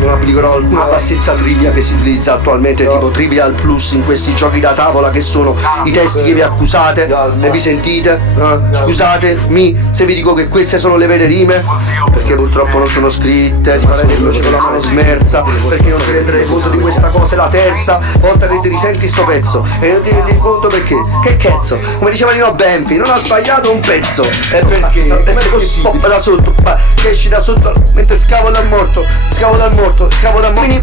Non applicherò alcuna bassezza trivia che si utilizza attualmente, tipo Trivial Plus in questi giochi da tavola che sono i testi che vi accusate e vi sentite. Scusatemi se vi dico che queste sono le vere rime, perché purtroppo non sono scritte. Ti farei veloce con la mano smerza, perché non ti renderei conto di questa cosa. È la terza volta che ti risenti sto pezzo e non ti rendi conto perché. Che cazzo? Come diceva Nino Benfi, non ha sbagliato un pezzo. E perché? E se così da sotto, che esci da sotto mentre scavo dal morto, scavo dal morto, scavo da morto.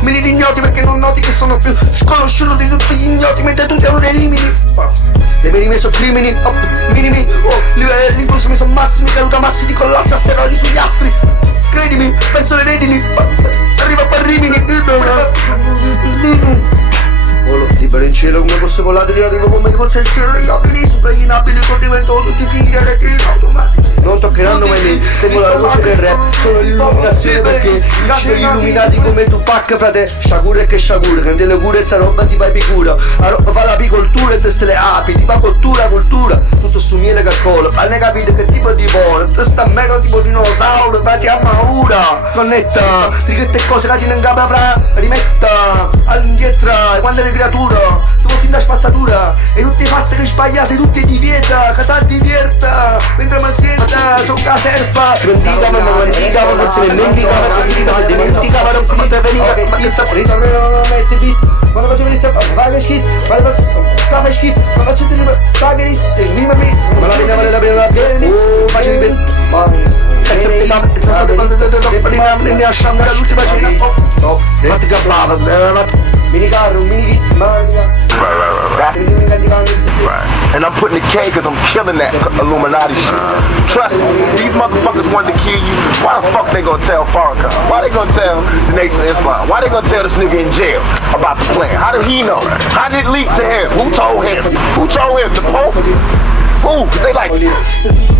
Militi ignoti perché non noti che sono più sconosciuto di tutti gli ignoti, mentre tutti hanno dei limiti. Le mie rime sono crimini, minimi, livelli inclusi mi sono massimi, caduta massi di collassi, asteroidi sugli astri. Credimi, perso le redini, arriva a Rimini. Volo libero in cielo come fosse volatile, arrivo come fosse il cielo degli abili, sopra gli inabili, condimento tutti i figli delle tiri automatici. Non toccheranno mai me, tengo la luce del rap, sono l'illuminazione perché uccido gli illuminati come Tupac, frate. Shakur e che Shakur, che delle cure sta roba ti fai picura. La roba fa l'apicoltura e teste le api, ti fa cultura, tutto sto miele che cola, falle capire che tipo di volo, tu sta mega tipo dinosauro, fatti a paura. Connetta, trichette e cose che ti in capo fra, rimetta all'indietro, quando le creatura, tu porti in spazzatura, e tutti i fatti che sbagliate, tutti di vieta, che ti divierta, mentre mi senta, sono caserpa. Si menticava, forse mi menticava, si dimenticava, non si interveniva, ma che sta frita, non metti beat, quando facevi questa, vai che schifo, fai schifo, ma faccio di rima, fai che rima, se rima mi, ma la pena vale la pena, facevi per, cazzo mi dà, mi lasciamo l'ultima cena, fatti cappava, mini carro, mini kit, mania. Right. And I'm putting the K because I'm killing that Illuminati shit. Trust me, these motherfuckers wanted to kill you. Why the fuck they gonna tell Farrakhan? Why they gonna tell the Nation of Islam? Why they gonna tell this nigga in jail about the plan? How did he know? How did it leak to him? Who told him? Who told him? The Pope? Who? Cause they like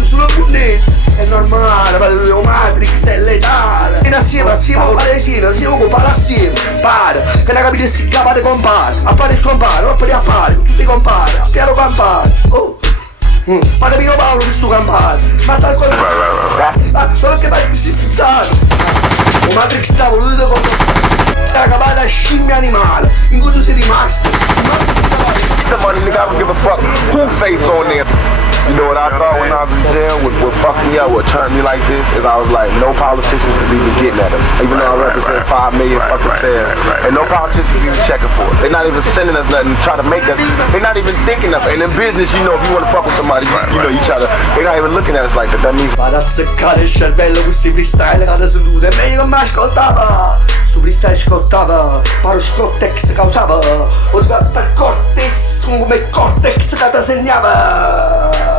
sulla bullezza è normale, ma Matrix è letale. E assieme palesino, assieme con palassieme. Pare, che ne capite sti capate compare. Appare il compare, non appare appare, tutti compare, piano campare. Oh. Ma Pino Paolo questo campare. Ma sta ancora. Ma perché fai si pizzare? O Matrix sta voluto con la capata scimmia animale. In cui tu sei rimasto. the money, nigga, I don't give a fuck who face on there. You know what I thought when I was in jail? What fucked me up, what turned me like this, is I was like, no politicians is even getting at us. Even though I represent 5 million fucking fans. And no politicians is even checking for us. They're not even sending us nothing to try to make us. They're not even thinking of it. And in business, you know, if you want to fuck with somebody, you know, you try to, they're not even looking at us like that. That means... Vado a azzeccare il cervello, questi freestyle cade su lui. E meglio che mi ascoltava. Su freestyle scottava, paro Scottex causava. O per Cortex, come Cortex che ti segnava.